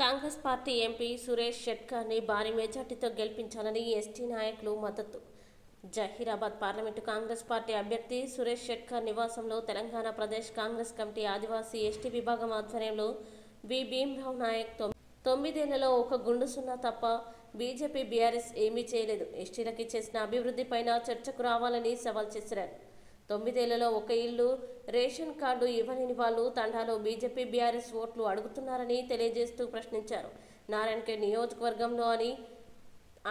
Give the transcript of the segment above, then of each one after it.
Congress party MP Suresh షెట్కర్ని భారీ మెజార్టీతో గెలిపించాలని ఎస్టీ నాయకులు మద్దతు. జహీరాబాద్ పార్లమెంటు కాంగ్రెస్ పార్టీ అభ్యర్థి సురేష్ షెట్కర్ నివాసంలో తెలంగాణ ప్రదేశ్ కాంగ్రెస్ కమిటీ ఆదివాసీ ఎస్టీ విభాగం ఆధ్వర్యంలో బి భీమరావు నాయక్ 9 ఏళ్లలో ఒక గుండు సున్నా తప్ప బీజేపీ బీఆర్ఎస్ ఏమీ చేయలేదు, ఎస్టీలకి చేసిన అభివృద్ధిపైన చర్చకు రావాలని సవాల్ చేశారు. 9 ఏళ్లలో ఒక ఇల్లు రేషన్ కార్డు ఇవ్వలేని వాళ్ళు తండాలో బీజేపీ బీఆర్ఎస్ ఓట్లు అడుగుతున్నారని తెలియజేస్తూ ప్రశ్నించారు. నారాయణఖేడ్ నియోజకవర్గంలో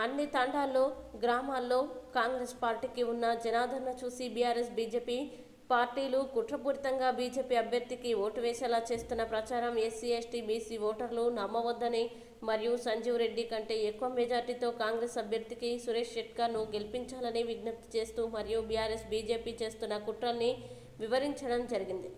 అన్ని తండాల్లో గ్రామాల్లో కాంగ్రెస్ పార్టీకి ఉన్న జనాదరణ చూసి బీఆర్ఎస్ బీజేపీ పార్టీలు కుట్రపూరితంగా బీజేపీ అభ్యర్థికి ఓటు వేసేలా చేస్తున్న ప్రచారం ఎస్సీ ఎస్టీ బీసీ ఓటర్లు నమ్మవద్దని మరియు సంజీవ్ రెడ్డి కంటే ఎక్కువ మెజార్టీతో కాంగ్రెస్ అభ్యర్థికి సురేష్ షెట్కర్ను గెలిపించాలని విజ్ఞప్తి చేస్తూ మరియు బీఆర్ఎస్ బీజేపీ చేస్తున్న కుట్రల్ని వివరించడం జరిగింది.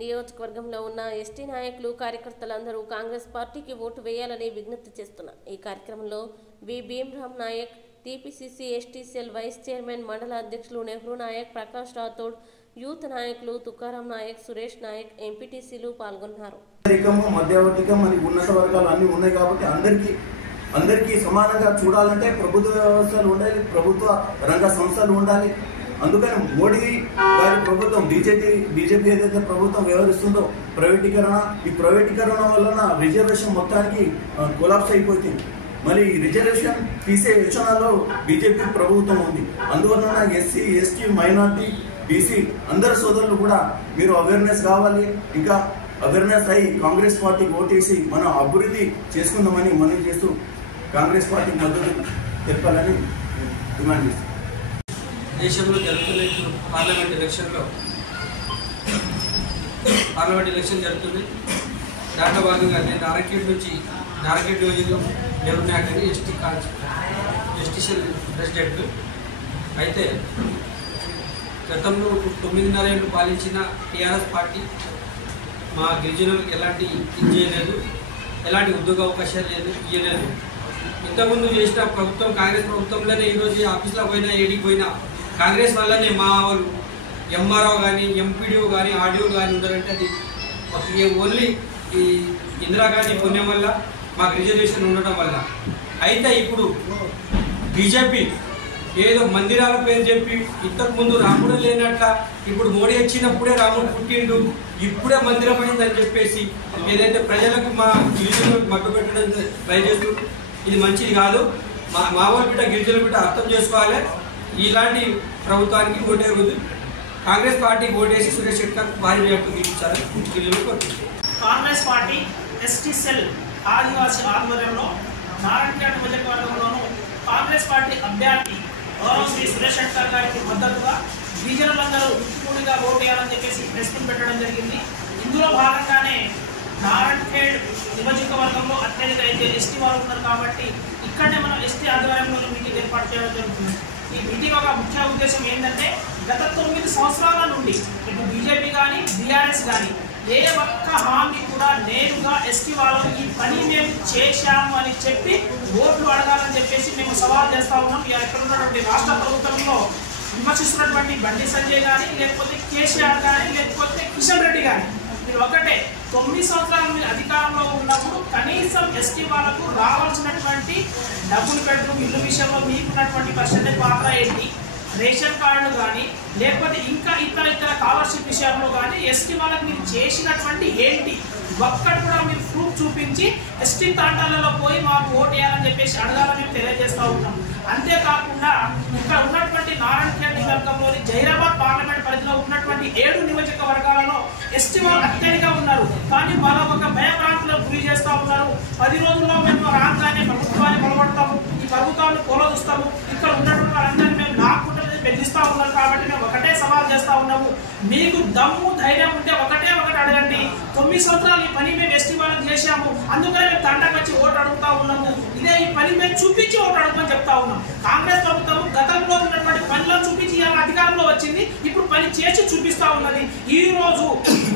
నియోజకవర్గంలో ఉన్న ఎస్టీ నాయకులు కార్యకర్తలందరూ కాంగ్రెస్ పార్టీకి ఓటు వేయాలని విజ్ఞప్తి చేస్తున్నారు. ఈ కార్యక్రమంలో B Bhimarao Naik, TPCC ST cell vice chairman మండల అధ్యక్షులు నెహ్రూ నాయక్, ప్రకాష్ రాథోడ్, యూత్ నాయకులు తుకారాం నాయక్, సురేష్ నాయక్, ఎంపీటీసీలు పాల్గొన్నారు. మధ్యవర్తికం మరియు ఉన్నత వర్గాలు అన్ని ఉన్నాయి కాబట్టి అందరికీ సమానంగా చూడాలంటే ప్రభుత్వ వ్యవస్థలు ఉండాలి, ప్రభుత్వ రంగ సంస్థలు ఉండాలి. అందుకని మోడీ గారి ప్రభుత్వం బీజేపీ ఏదైతే ప్రభుత్వం వ్యవహరిస్తుందో ఈ ప్రైవేటీకరణ వలన రిజర్వేషన్ మొత్తానికి కొలాప్స్ అయిపోతుంది. మరి ఈ రిజర్వేషన్ తీసే యోచనలో బీజేపీ ప్రభుత్వం ఉంది. అందువలన ఎస్సీ ఎస్టీ మైనార్టీ బీసీ అందరి సోదరులు కూడా మీరు అవేర్నెస్ కావాలి. ఇంకా అవేర్నెస్ అయ్యి కాంగ్రెస్ పార్టీకి ఓటేసి మనం అభివృద్ధి చేసుకుందామని మనం చేస్తూ కాంగ్రెస్ పార్టీకి మద్దతు తెలపాలని డిమాండ్ చేస్తాం. దేశంలో జరుగుతున్న పార్లమెంట్ ఎలక్షన్ జరుగుతుంది. దాంట్లో భాగంగా నేను నారాయణఖేడ్ నియోజకవర్గం నెహ్రూ నాయక్ అని ఎస్టీ సెల్ ప్రెసిడెంట్. అయితే గతంలో 9.5 ఏళ్ళు పాలించిన టీఆర్ఎస్ పార్టీ మా గిరిజనులకు ఎలాంటి ఇది చేయలేదు, ఎలాంటి ఉద్యోగ అవకాశాలు ఇవ్వలేదు. ఇంతకుముందు చేసిన ప్రభుత్వం కాంగ్రెస్ ప్రభుత్వంలోనే ఈరోజు ఆఫీస్లో పోయినా ఏడికి పోయినా కాంగ్రెస్ వల్లనే మా వాళ్ళు ఎంఆర్ఓ కానీ ఎంపీడీఓ కానీ ఆర్డీఓ కానీ ఉన్నారంటే అది ఓన్లీ ఈ ఇందిరాగాంధీ పుణ్యం వల్ల మాకు రిజర్వేషన్ ఉండటం వల్ల. అయితే ఇప్పుడు బీజేపీ ఏదో మందిరాల పేరు చెప్పి ఇంతకుముందు రాముడు లేనట్ల ఇప్పుడు మోడీ వచ్చినప్పుడే రాముడు పుట్టిండు, ఇప్పుడే మందిరం అయిందని చెప్పేసి ఏదైతే ప్రజలకు మా గిరిజనులకు మట్టు పెట్టడం ట్రై చేస్తూ ఇది మంచిది కాదు. మా వాళ్ళ బిడ్డ గిరిజనుల బిడ్డ అర్థం చేసుకోవాలి. ఇలాంటి ప్రభుత్వానికి ఓటేయకూడదు. కాంగ్రెస్ పార్టీకి ఓటేసి సురేష్ షెట్కర్ భారీ మెజార్టీతో గెలిపించాలని గిరిజనులు కోరుకుంటున్నారు. కాంగ్రెస్ పార్టీ ఎస్టీ సెల్ ఆదివాసీ ఆధ్వర్యంలో నారాయణఖేడ్ నియోజకవర్గంలోనూ కాంగ్రెస్ పార్టీ అభ్యర్థి శ్రీ సురేష్ షెట్కర్ గారికి మద్దతుగా గిరిజనులందరూ పూర్తిగా ఓటు వేయాలని చెప్పేసి ప్రెస్ మీట్ పెట్టడం జరిగింది. ఇందులో భాగంగానే నారాయణఖేడ్ నియోజకవర్గంలో అత్యధిక అయితే ఎస్టీ వారు ఉన్నారు కాబట్టి ఇక్కడనే మనం ఎస్టీ ఆధ్వర్యంలో మీటింగ్ ఏర్పాటు చేయడం జరుగుతుంది. ఈ మీటింగ్ ఒక ముఖ్య ఉద్దేశం ఏంటంటే గత 9 సంవత్సరాల నుండి ఇటు బీజేపీ కానీ బీఆర్ఎస్ కానీ ఏ ఒక్క హామీ కూడా నేరుగా ఎస్టీ వాళ్ళకి ఈ పని మేము చేశాము అని చెప్పి ఓట్లు అడగాలని చెప్పేసి మేము సవాల్ చేస్తూ ఉన్నాం. ఇక్కడ ఉన్నటువంటి రాష్ట్ర ప్రభుత్వంలో విమర్శిస్తున్నటువంటి బండి సంజయ్ కానీ లేకపోతే కేసీఆర్ కానీ లేకపోతే కిషన్ రెడ్డి కానీ మీరు ఒకటే 9 సంవత్సరాలు మీరు అధికారంలో ఉన్నప్పుడు కనీసం ఎస్టీ వాళ్ళకు రావాల్సినటువంటి డబుల్ బెడ్రూమ్ ఇల్లు విషయంలో మీకున్నటువంటి పర్సెంటేజ్ పాత్ర ఏంటి, రేషన్ కార్డులు కానీ లేకపోతే ఇంకా ఇతర స్కాలర్షిప్ విషయంలో కానీ ఎస్టీ వాళ్ళకి మీరు చేసినటువంటి ఏంటి ఒక్కటి కూడా మీరు ప్రూఫ్ చూపించి ఎస్టీ తాండాలలో పోయి మాకు ఓటు వేయాలని చెప్పేసి అడగాలని మేము తెలియజేస్తూ ఉంటాం. అంతేకాకుండా ఇక్కడ ఉన్నటువంటి నారాయణఖేడ్ నియోజకవర్గంలోని జహీరాబాద్ పార్లమెంట్ పరిధిలో ఉన్నటువంటి 7 నియోజకవర్గాలలో ఎస్టీ వాళ్ళు అత్యధికంగా ఉన్నారు. కానీ మరొక భయభ్రాంతులకు గురి చేస్తూ ఉన్నారు. 10 రోజుల్లో మేము రాగానే ప్రభుత్వాన్ని పొలగొడతాము, ఈ ప్రభుత్వాన్ని కొలదూస్తాము, ఇక్కడ ఉన్నటువంటి వాళ్ళందరినీ మేము నాకుంటే బెదిరిస్తూ ఉన్నారు. కాబట్టి మేము ఒకటే సవాల్ చేస్తూ ఉన్నాము, మీకు దమ్ము ధైర్యం ఉంటే ఒకటి అడగండి. 9 సంవత్సరాలు ఈ పని మేము ఎస్టీ వాళ్ళకి చేశాము, అందుకనే మేము తండకు వచ్చి ఓటు అడుగుతా ఉన్నాము. ఇదే ఈ పని మేము చూపించి ఓటు అడుగుమని చెప్తా ఉన్నాం. కాంగ్రెస్ ప్రభుత్వం గతంలో ఉన్నటువంటి పనులను చూపించి అధికారంలో వచ్చింది, ఇప్పుడు పని చేసి చూపిస్తా ఉన్నది. ఈ రోజు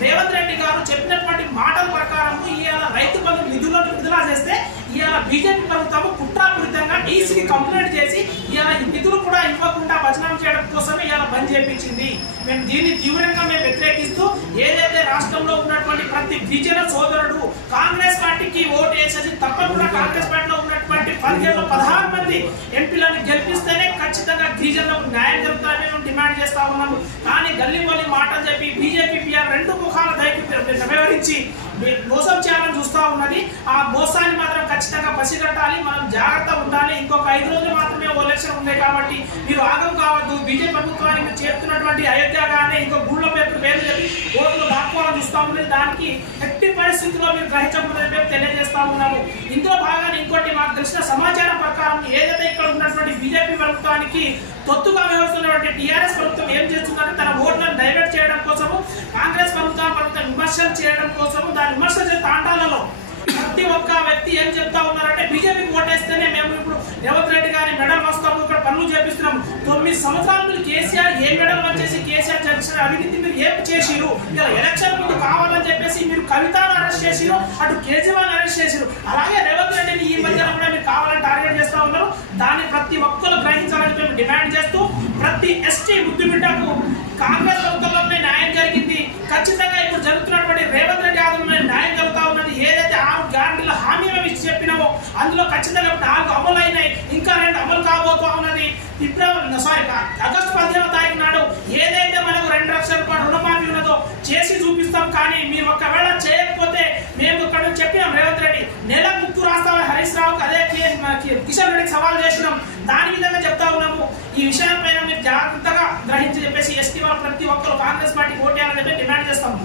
రేవంత్ రెడ్డి గారు చెప్పినటువంటి మాటల ప్రకారం ఇవాళ రైతు బంధు నిధులను విడుదల చేస్తే ఇవాళ బీజేపీ ప్రభుత్వం కుట్రాపూరితంగా ఈసీకి కంప్లైంట్ చేసి ఇవాళ ఈ నిధులు కూడా ఇవ్వకుండా వచనం చేయడం కోసమే ఇవాళ బంద్ చేయించింది. మేము దీన్ని తీవ్రంగా వ్యతిరేకిస్తూ ఏదైతే రాష్ట్రంలో ఉన్నటువంటి ప్రతి గిరిజన సోదరుడు కాంగ్రెస్ 2015లో 16 మంది ఎంపీలను గెలిపిస్తేనే ఖచ్చితంగా గిరిజనులకు న్యాయం జరుగుతుందని మేము డిమాండ్ చేస్తా ఉన్నాము. కానీ గల్లీబోలి మాటలు చెప్పి బీజేపీ పిఆర్ రెండు ముఖాల వ్యవహరించి మోసం చేయాలని చూస్తూ ఉన్నది. ఆ మోసాన్ని మాత్రం ఖచ్చితంగా పసిగట్టాలి, మనం జాగ్రత్త ఉండాలి. ఇంకొక 5 రోజులు మాత్రమే ఎలక్షన్ ఉన్నాయి కాబట్టి మీరు ఆగం కావద్దు. బీజేపీ ప్రభుత్వానికి మీరు చేస్తున్నటువంటి అయోధ్య కానీ ఇంకో గుళ్ళ పేరు చెప్పి ఓట్లు దాక్కోవాలని చూస్తూ ఉన్నది. దానికి ఎట్టి పరిస్థితుల్లో మీరు గ్రహించకూడదని మేము తెలియజేస్తా ఉన్నాము. ఇందులో భాగాన్ని ఇంకోటి మాకు తెలిసిన సమాచారం ప్రకారం ఏదైతే ఇక్కడ ఉన్నటువంటి బీజేపీ ప్రభుత్వానికి తొత్తుగా వ్యవహరిస్తున్నటువంటి టీఆర్ఎస్ ప్రభుత్వం ఏం చేస్తుందంటే తన ఓట్లను డైవర్ట్ చేయడం కోసము కాంగ్రెస్ ప్రభుత్వం విమర్శలు చేయడం కోసము దాని విమర్శ చేసే తాండాలలో ప్రతి ఒక్క వ్యక్తి ఏం చెప్తా ఉన్నారంటే బీజేపీకి ఓటేస్తేనే మేము ఇప్పుడు రేవంత్ రెడ్డి గారి మెడల్ వస్తాము, ఇక్కడ పనులు చేపిస్తున్నాము. 9 సంవత్సరాలు మీరు కేసీఆర్ ఏ మెడల్ వచ్చేసి కేసీఆర్ చేసిన అవినీతి మీరు ఏం చేసిరు? ఇలా ఎలక్షన్ ముందు కావాలని చెప్పేసి మీరు కవితను అరెస్ట్ చేసిరు, అటు కేజ్రీవాల్ అరెస్ట్ చేసిరు. అలాగే రేవంత్ రెడ్డిని ఈ మధ్యన కూడా మీరు కావాలని టార్గెట్ చేస్తా ఉన్నారు. దాన్ని ప్రతి ఒక్కరు గ్రహించాలని మేము డిమాండ్ చేస్తూ ప్రతి ఎస్టీ ముద్దు బిడ్డకు కాంగ్రెస్ ప్రభుత్వంలోనే న్యాయం జరిగింది. ఖచ్చితంగా ఇప్పుడు జరుగుతున్నటువంటి రేవంత్ రెడ్డి ఆధ్వర్యంలో న్యాయం జరుగుతూ ఉన్నది. ఏదైతే 6 గ్యారంటీల హామీ మేము ఇచ్చి చెప్పినామో అందులో ఖచ్చితంగా 4 అమలు అయినాయి, ఇంకా 2 అమలు కాబోతూ ఉన్నది. ఆగస్టు 15వ తారీఖు నాడు ఏదైతే మనకు 2 లక్షల రూపాయలు రుణమాఫీ ఉన్నదో చేసి చూపిస్తాం. కానీ మీరు ఒకవేళ చేయకపోతే మేము ఇక్కడ చెప్పినాం రేవంత్ రెడ్డి నెల ముక్కు రాస్తామని హరీష్ రావుకి అదే కిషన్ రెడ్డికి సవాల్ చేసినాం. దాని విధంగా చెప్తా ఉన్నాము. ఈ విషయం పైన మీరు జాగ్రత్తగా గ్రహించి చెప్పేసి ఎస్టీ వాళ్ళు ప్రతి ఒక్కరు కాంగ్రెస్ పార్టీ ఓటేయాలని చెప్పి డిమాండ్ చేస్తాము.